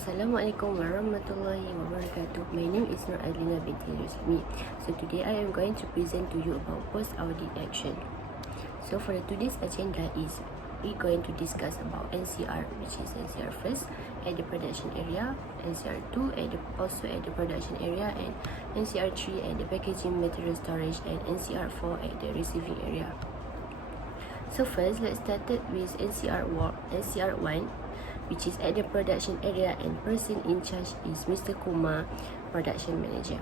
Assalamualaikum warahmatullahi wabarakatuh. My name is Nur Adlina binti Rusmi. So today I am going to present to you about post-audit action. So for today's agenda is we going to discuss about NCR, which is NCR first at the production area, NCR 2 also at the production area, and NCR 3 at the packaging material storage, and NCR 4 at the receiving area. So first, let's start it with NCR 1, which is at the production area, and person in charge is Mr. Kumar, production manager.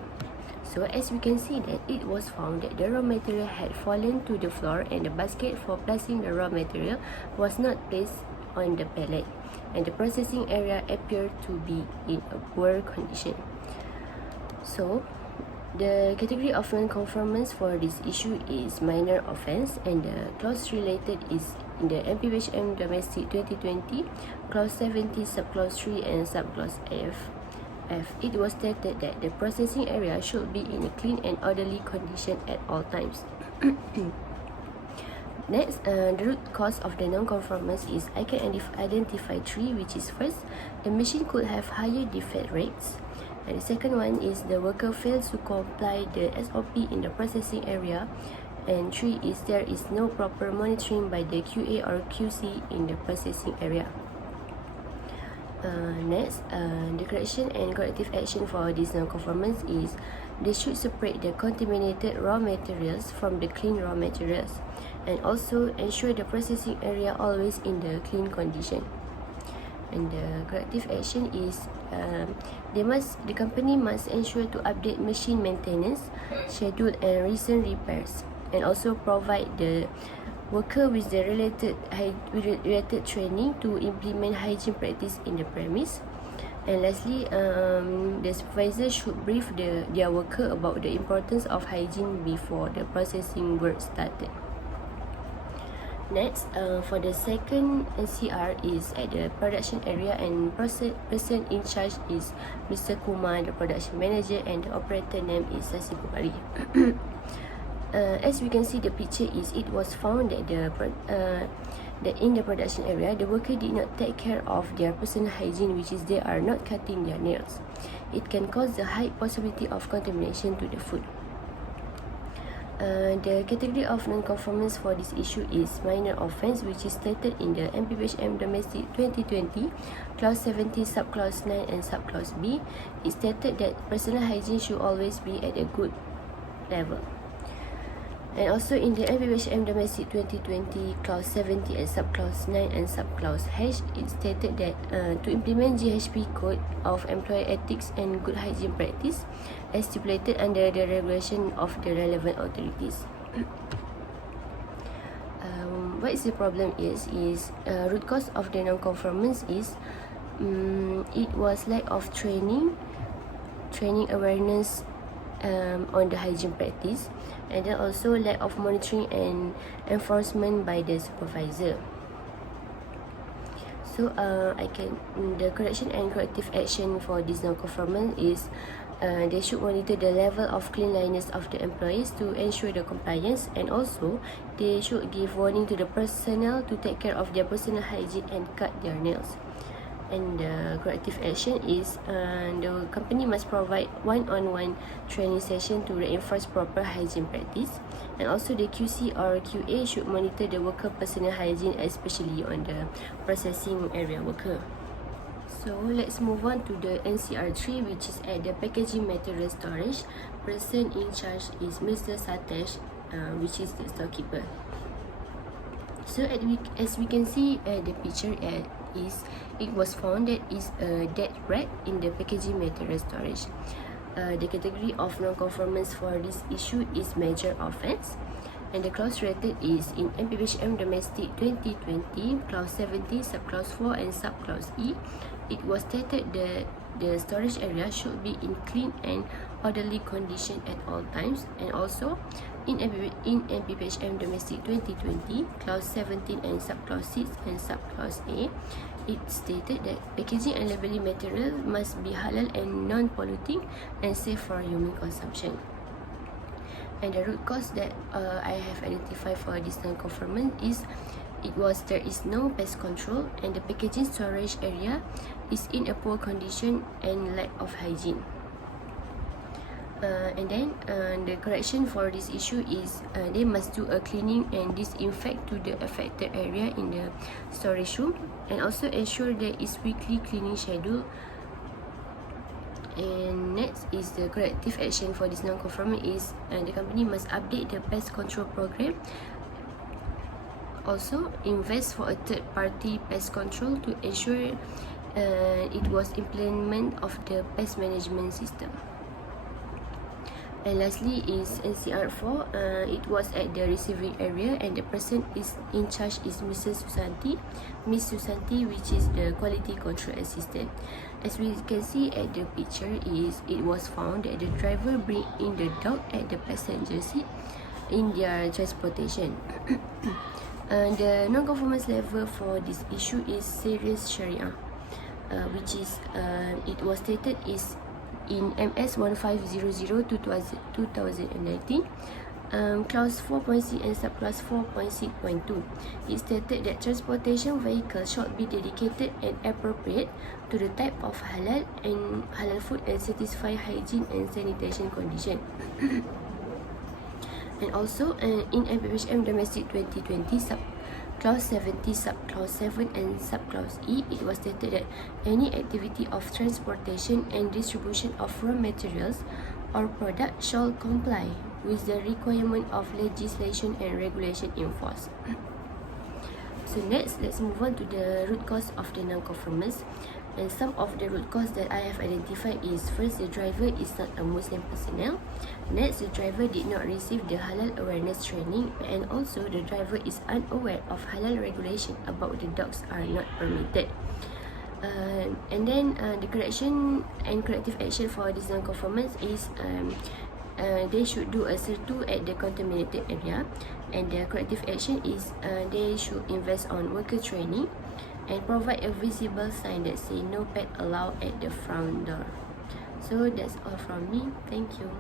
So as we can see that it was found that the raw material had fallen to the floor, and the basket for placing the raw material was not placed on the pallet, and the processing area appeared to be in a poor condition. So the category of non-conformance for this issue is minor offence, and the clause related is in the MPHM Domestic 2020, Clause 70, Subclause 3 and Subclause F. It was stated that the processing area should be in a clean and orderly condition at all times. Next, the root cause of the non-conformance is I can identify three, which is first, the machine could have higher defect rates. And the second one is the worker fails to comply the SOP in the processing area. And 3 is there is no proper monitoring by the QA or QC in the processing area. Next, the correction and corrective action for this non-conformance is they should separate the contaminated raw materials from the clean raw materials, and also ensure the processing area always in the clean condition. And the corrective action is the company must ensure to update machine maintenance schedule and recent repairs, and also provide the worker with the related training to implement hygiene practice in the premise. And lastly, the supervisor should brief their worker about the importance of hygiene before the processing work started. Next, for the second NCR is at the production area, and person in charge is Mr. Kumar, the production manager, and the operator name is Sasi Bupari. As we can see the picture is it was found that that in the production area the worker did not take care of their personal hygiene, which is they are not cutting their nails. It can cause the high possibility of contamination to the food. The category of non-conformance for this issue is minor offence, which is stated in the MPHM Domestic 2020, Clause 70, Subclause 9 and Subclause B. It stated that personal hygiene should always be at a good level. And also in the MPHM Domestic 2020, Clause 70 and Subclause 9 and Subclause H, it stated that to implement GHP Code of Employee Ethics and Good Hygiene Practice as stipulated under the regulation of the relevant authorities. What is the problem is root cause of the non-conformance is it was lack of training awareness on the hygiene practice, and then also lack of monitoring and enforcement by the supervisor. So the correction and corrective action for this non-conformance is they should monitor the level of cleanliness of the employees to ensure the compliance, and also they should give warning to the personnel to take care of their personal hygiene and cut their nails. And the corrective action is the company must provide one-on-one training session to reinforce proper hygiene practice, and also the QC or QA should monitor the worker personal hygiene, especially on the processing area worker. So let's move on to the NCR 3, which is at the packaging material storage. Person in charge is Mr. Satesh, which is the storekeeper. So as we can see at the picture it was found that is a dead rat in the packaging material storage. The category of non-conformance for this issue is major offence, and the clause rated is in MPHM Domestic 2020, Clause 70, Subclause 4 and Subclause E. It was stated that the storage area should be in clean and orderly condition at all times, and also in MPHM Domestic 2020, Clause 17 and Subclause 6 and Subclause A, it stated that packaging and labeling material must be halal and non-polluting and safe for human consumption. And the root cause that I have identified for this non-conformance is there is no pest control, and the packaging storage area is in a poor condition and lack of hygiene. And then the correction for this issue is they must do a cleaning and disinfect to the affected area in the storage room, and also ensure there is weekly cleaning schedule. And next is the corrective action for this non-conforming is the company must update the pest control program. Also invest for a third-party pest control to ensure it was implement of the pest management system. And lastly is NCR4. It was at the receiving area, and the person is in charge is Miss Susanti, which is the quality control assistant. As we can see at the picture, it was found that the driver bring in the dog at the passenger seat in their transportation. The non-conformance level for this issue is serious Sharia, which is it was stated is in MS 1500/2019, clause 4.6 and subclause 4.6.2. It stated that transportation vehicles should be dedicated and appropriate to the type of halal food and satisfy hygiene and sanitation condition. And also in MPHM Domestic 2020 Clause 70, Subclause 7 and Subclause E, it was stated that any activity of transportation and distribution of raw materials or product shall comply with the requirement of legislation and regulation in force. So next, let's move on to the root cause of the non-conformance. And some of the root cause that I have identified is, first, the driver is not a Muslim personnel. Next, the driver did not receive the halal awareness training, and also the driver is unaware of halal regulation about the dogs are not permitted. And then the correction and corrective action for this non-conformance is they should do a SIR2 at the contaminated area, and the corrective action is they should invest on worker training and provide a visible sign that say no pet allowed at the front door. So that's all from me. Thank you.